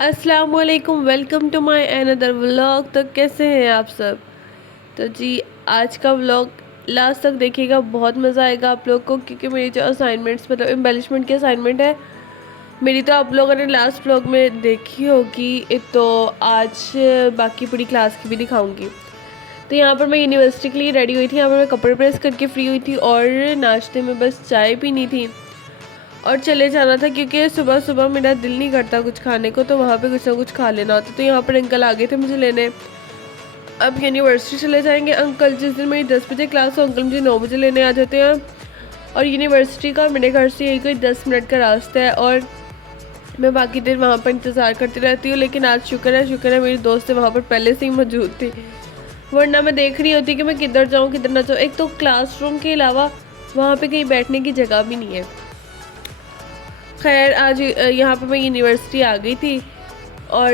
अस्सलाम वालेकुम, welcome to my another vlog. तो कैसे हैं आप सब? तो जी, आज का व्लॉग लास्ट तक देखिएगा, बहुत मज़ा आएगा आप लोग को, क्योंकि मेरी जो असाइनमेंट्स मतलब एम्बेलिशमेंट की असाइनमेंट है मेरी, तो आप लोगों ने लास्ट व्लॉग में देखी होगी। तो आज बाकी पूरी क्लास की भी दिखाऊंगी। तो यहाँ पर मैं यूनिवर्सिटी के लिए रेडी हुई थी, यहाँ पर मैं कपड़े प्रेस करके फ्री हुई थी और नाश्ते में बस चाय पीनी थी और चले जाना था, क्योंकि सुबह सुबह मेरा दिल नहीं करता कुछ खाने को, तो वहाँ पे कुछ ना कुछ खा लेना होता। तो यहाँ पर अंकल आ गए थे मुझे लेने। अब यूनिवर्सिटी चले जाएंगे अंकल। जिस दिन मेरी 10 बजे क्लास हो, अंकल मुझे 9 बजे लेने आ जाते हैं। और यूनिवर्सिटी का मेरे घर से यही कोई 10 मिनट का रास्ता है और मैं बाकी देर वहाँ पर इंतज़ार करती रहती हूँ। लेकिन आज शुक्र है मेरी दोस्त वहाँ पर पहले से ही मौजूद थी, वरना मैं देख रही होती कि मैं किधर जाऊँ किधर ना जाऊँ। एक तो क्लासरूम के अलावा वहाँ पर कहीं बैठने की जगह भी नहीं है। खैर, आज यहाँ पे मैं यूनिवर्सिटी आ गई थी और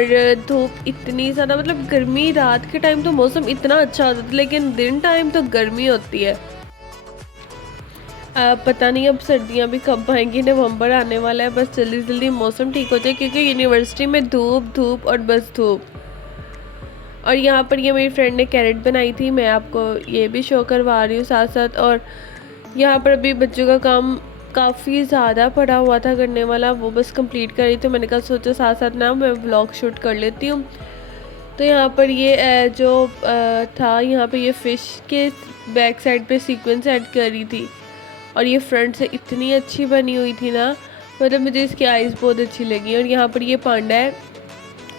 धूप इतनी ज़्यादा, मतलब गर्मी, रात के टाइम तो मौसम इतना अच्छा होता था, लेकिन दिन टाइम तो गर्मी होती है। पता नहीं अब सर्दियाँ भी कब आएंगी, नवंबर आने वाला है, बस जल्दी जल्दी मौसम ठीक हो जाए, क्योंकि यूनिवर्सिटी में धूप धूप और बस धूप। और यहाँ पर ये मेरी फ्रेंड ने कैरेट बनाई थी, मैं आपको ये भी शो करवा रही हूँ साथ साथ। और यहाँ पर अभी बच्चों का काम काफ़ी ज़्यादा पड़ा हुआ था करने वाला, वो बस कंप्लीट कर रही थी। मैंने कहा सोचा साथ साथ ना मैं व्लॉग शूट कर लेती हूँ। तो यहाँ पर ये जो था, यहाँ पे ये फ़िश के बैक साइड पे सीक्वेंस ऐड कर रही थी और ये फ्रंट से इतनी अच्छी बनी हुई थी ना, मतलब मुझे इसकी आइज़ बहुत अच्छी लगी। और यहाँ पर ये पांडा है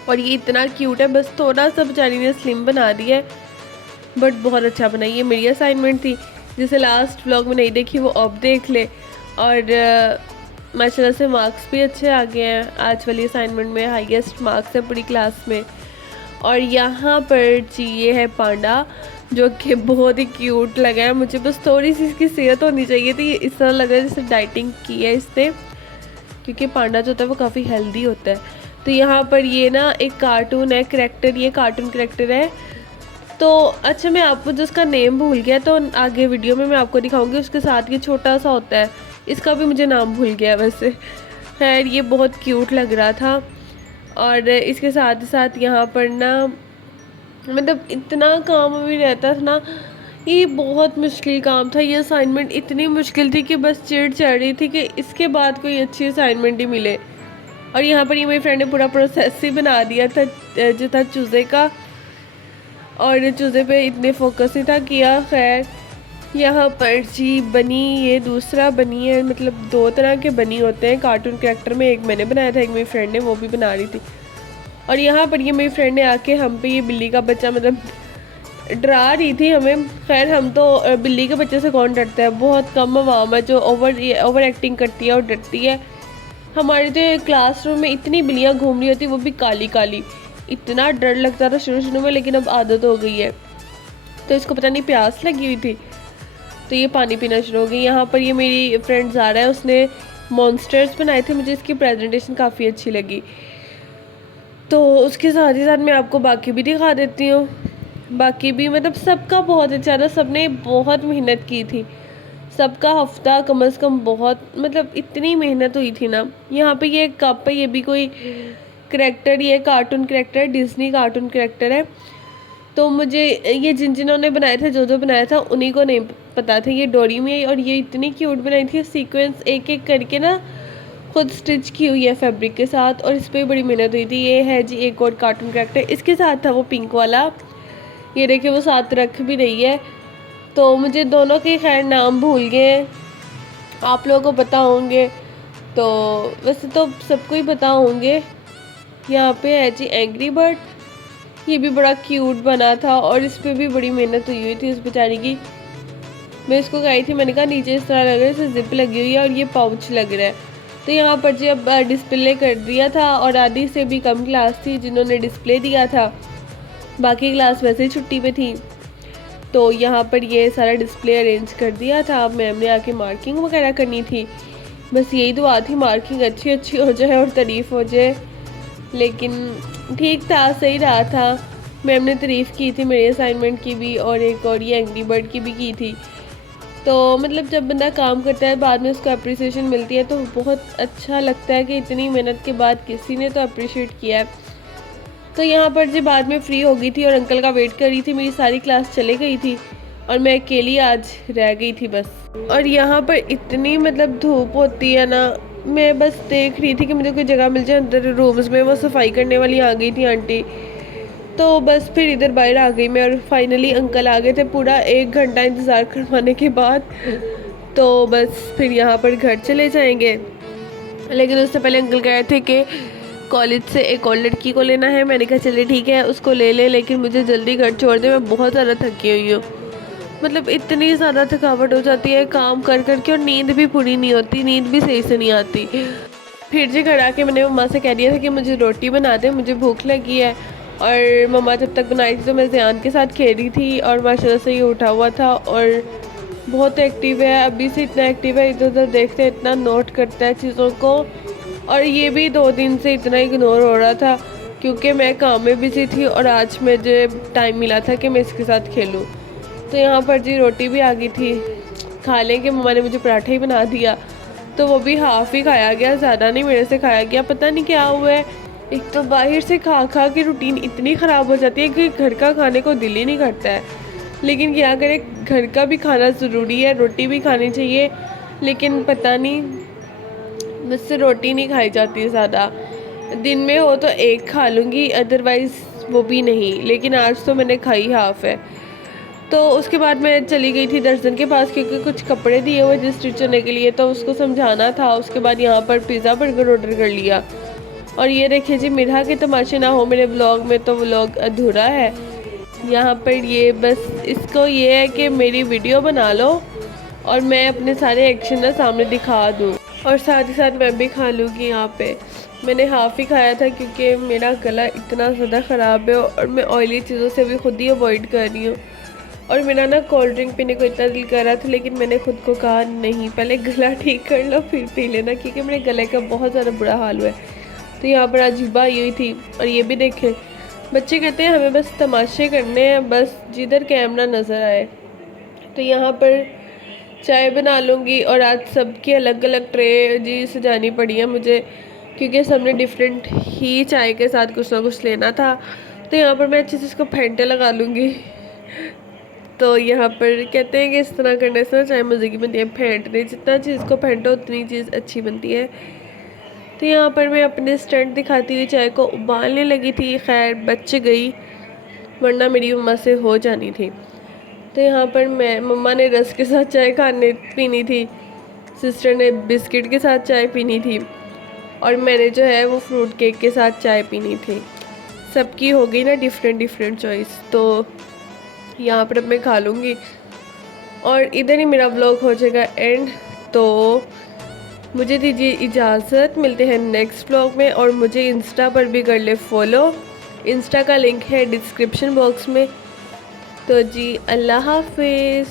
और ये इतना क्यूट है, बस थोड़ा सा बेचारी ने स्लिम बना दिया है, बट बहुत अच्छा बनाई। ये मेरी असाइनमेंट थी, जिसे लास्ट व्लॉग में नहीं देखी वो अब देख ले। और माशाल्लाह से मार्क्स भी अच्छे आ गए हैं। आज वाली असाइनमेंट में हाईएस्ट मार्क्स है पूरी क्लास में। और यहाँ पर जी ये है पांडा, जो कि बहुत ही क्यूट लगा है मुझे। बस थोड़ी सी इसकी सेहत होनी चाहिए थी, इस तरह लग रहा है जैसे डाइटिंग की है इसने, क्योंकि पांडा जो होता है वो काफ़ी हेल्दी होता है। तो यहाँ पर ये ना एक कार्टून है करेक्टर, ये कार्टून करेक्टर है। तो अच्छा, मैं आपको जिसका नेम भूल गया, तो आगे वीडियो में मैं आपको दिखाऊंगी। उसके साथ ये छोटा सा होता है, इसका भी मुझे नाम भूल गया वैसे। खैर, ये बहुत क्यूट लग रहा था। और इसके साथ ही साथ यहाँ पर ना, मतलब इतना काम भी रहता था ना, ये बहुत मुश्किल काम था। ये असाइनमेंट इतनी मुश्किल थी कि बस चिढ़ चढ़ रही थी कि इसके बाद कोई अच्छी असाइनमेंट ही मिले। और यहाँ पर ये मेरी फ्रेंड ने पूरा प्रोसेस ही बना दिया था, जो था चूज़े का, और चूज़े पे इतने फोकस नहीं था किया। खैर, यहाँ पर जी बनी, ये दूसरा बनी है, मतलब दो तरह के बनी होते हैं कार्टून कैरेक्टर में, एक मैंने बनाया था, एक मेरी फ्रेंड ने, वो भी बना रही थी। और यहाँ पर ये मेरी फ्रेंड ने आके हम पे ये बिल्ली का बच्चा मतलब डरा रही थी हमें। खैर, हम तो बिल्ली के बच्चे से कौन डरता है, बहुत कम आवाम है जो ओवर एक्टिंग करती है और डरती है। हमारे तो क्लासरूम में इतनी बिल्लियाँ घूम रही होती, वो भी काली काली, इतना डर लगता था शुरू शुरू में, लेकिन अब आदत हो गई है। तो इसको पता नहीं प्यास लगी हुई थी, तो ये पानी पीना शुरू हो गई। यहाँ पर ये मेरी फ्रेंड ज़ारा है, उसने मॉन्स्टर्स बनाए थे, मुझे इसकी प्रेजेंटेशन काफ़ी अच्छी लगी। तो उसके साथ ही साथ मैं आपको बाकी भी दिखा देती हूँ। बाकी भी मतलब सबका बहुत अच्छा था, सबने बहुत मेहनत की थी, सबका हफ्ता कम से कम बहुत, मतलब इतनी मेहनत हुई थी ना। यहाँ पे ये कप है, ये भी कोई करेक्टर, ये cartoon character, Disney cartoon character है। तो मुझे ये जिन्होंने बनाया था, जो बनाया था, उन्हीं को नहीं पता था ये डोरी में। और ये इतनी क्यूट बनाई थी, सीक्वेंस एक एक करके ना खुद स्टिच की हुई है फैब्रिक के साथ, और इस पर बड़ी मेहनत हुई थी। ये है जी एक और कार्टून करेक्टर, इसके साथ था वो पिंक वाला, ये देखिए वो साथ रख भी रही है। तो मुझे दोनों के खैर नाम भूल गए, आप लोगों को पता होंगे, तो वैसे तो सबको ही पता होंगे। यहाँ पे है जी एंग्री बर्ड, ये भी बड़ा क्यूट बना था और इस पर भी बड़ी मेहनत हुई थी उस बेचारी की। मैं इसको गई थी, मैंने कहा नीचे इस तरह लग रहा है जैसे जिप लगी हुई है और ये पाउच लग रहा है। तो यहाँ पर जी अब डिस्प्ले कर दिया था, और आधी से भी कम क्लास थी जिन्होंने डिस्प्ले दिया था, बाकी क्लास वैसे ही छुट्टी पे थी। तो यहाँ पर ये सारा डिस्प्ले अरेंज कर दिया था। अब मैम ने आके मार्किंग वगैरह करनी थी, बस यही दुआ थी मार्किंग अच्छी अच्छी हो जाए और तारीफ़ हो जाए। लेकिन ठीक था, सही रहा था। मैम ने तारीफ़ की थी मेरे असाइनमेंट की भी, और एक और ये एंग्री बर्ड की भी की थी। तो मतलब जब बंदा काम करता है बाद में उसको अप्रिसिएशन मिलती है तो बहुत अच्छा लगता है कि इतनी मेहनत के बाद किसी ने तो अप्रिशिएट किया है। तो यहाँ पर जी बाद में फ्री हो गई थी और अंकल का वेट कर रही थी, मेरी सारी क्लास चले गई थी और मैं अकेली आज रह गई थी बस। और यहाँ पर इतनी मतलब धूप होती है ना, मैं बस देख रही थी कि मुझे कोई जगह मिल जाए अंदर रूम्स में। वो सफाई करने वाली आ गई थी आंटी, तो बस फिर इधर बाहर आ गई मैं और फाइनली अंकल आ गए थे पूरा 1 घंटा इंतज़ार करवाने के बाद। तो बस फिर यहाँ पर घर चले जाएंगे, लेकिन उससे पहले अंकल कह रहे थे कि कॉलेज से एक और लड़की को लेना है। मैंने कहा चले ठीक है उसको ले ले, लेकिन मुझे जल्दी घर छोड़ दे, मैं बहुत ज़्यादा थकी हुई हूँ। मतलब इतनी ज़्यादा थकावट हो जाती है काम कर कर के, और नींद भी पूरी नहीं होती, नींद भी सही से नहीं आती। फिर जी घर आके मैंने मम्मा से कह दिया था कि मुझे रोटी बना दे, मुझे भूख लगी है। और मम्मा जब तक बनाई थी तो मैं ज़ियान के साथ खेल रही थी और माशाल्लाह से ये उठा हुआ था और बहुत एक्टिव है, अभी से इतना एक्टिव है, इधर उधर देखते हैं, इतना नोट करता है चीज़ों को। और ये भी 2 दिन से इतना इग्नोर हो रहा था क्योंकि मैं काम में बिजी थी और आज मुझे टाइम मिला था कि मैं इसके साथ खेलूं। तो यहाँ पर जी रोटी भी आ गई थी, खा लेंगे। मम्मा ने मुझे पराठा ही बना दिया तो वो भी हाफ़ ही खाया गया, ज़्यादा नहीं मेरे से खाया गया। पता नहीं क्या हुआ है, एक तो बाहर से खा खा के रूटीन इतनी ख़राब हो जाती है कि घर का खाने को दिल ही नहीं करता है। लेकिन क्या करें, घर का भी खाना ज़रूरी है, रोटी भी खानी चाहिए, लेकिन पता नहीं मुझसे रोटी नहीं खाई जाती ज़्यादा। दिन में हो तो एक खा लूँगी, अदरवाइज़ वो भी नहीं। लेकिन आज तो मैंने खाई हाफ़ है। तो उसके बाद मैं चली गई थी दर्जन के पास क्योंकि कुछ कपड़े दिए हुए थे स्टिच होने के लिए, तो उसको समझाना था। उसके बाद यहाँ पर पिज़्ज़ा बर्गर ऑर्डर कर लिया। और ये देखिए जी, मिठा के तमाशे ना हो मेरे व्लॉग में तो व्लॉग अधूरा है। यहाँ पर ये बस इसको ये है कि मेरी वीडियो बना लो और मैं अपने सारे एक्शन ना सामने दिखा दूँ, और साथ ही साथ मैं भी खा लूँगी। यहाँ पे मैंने हाफ़ ही खाया था क्योंकि मेरा गला इतना ज़्यादा ख़राब है और मैं ऑयली चीज़ों से भी खुद ही अवॉइड कर रही हूँ। और मेरा ना कोल्ड ड्रिंक पीने को इतना दिल कर रहा था, लेकिन मैंने खुद को कहा नहीं, पहले गला ठीक कर लो फिर पी लेना, क्योंकि मेरे गले का बहुत ज़्यादा बुरा हाल हुआ है। तो यहाँ पर अजीबा आई हुई थी। और ये भी देखें, बच्चे कहते हैं हमें बस तमाशे करने हैं, बस जिधर कैमरा नज़र आए। तो यहाँ पर चाय बना लूँगी और आज सबकी अलग अलग ट्रे जी सजानी पड़ी है मुझे, क्योंकि सबने डिफरेंट ही चाय के साथ कुछ ना कुछ लेना था। तो यहाँ पर मैं अच्छे से इसको फेंटे लगा लूँगी। तो यहाँ पर कहते हैं कि इस तरह करने से ना चाय मज़े की बनती है, फेंटने जितना चीज़ को फेंटो उतनी चीज़ अच्छी बनती है। तो यहाँ पर मैं अपने स्टैंड दिखाती हुई चाय को उबालने लगी थी, खैर बच गई, वरना मेरी मम्मा से हो जानी थी। तो यहाँ पर मम्मा ने रस के साथ चाय पीनी थी, सिस्टर ने बिस्किट के साथ चाय पीनी थी, और मैंने जो है वो फ्रूट केक के साथ चाय पीनी थी। सबकी हो गई ना डिफरेंट चॉइस। तो यहाँ पर अब मैं खा लूँगी और इधर ही मेरा व्लॉग हो जाएगा एंड। तो मुझे दीजिए इजाज़त, मिलते हैं नेक्स्ट व्लॉग में। और मुझे इंस्टा पर भी कर ले फॉलो, इंस्टा का लिंक है डिस्क्रिप्शन बॉक्स में। तो जी अल्लाह हाफिज़।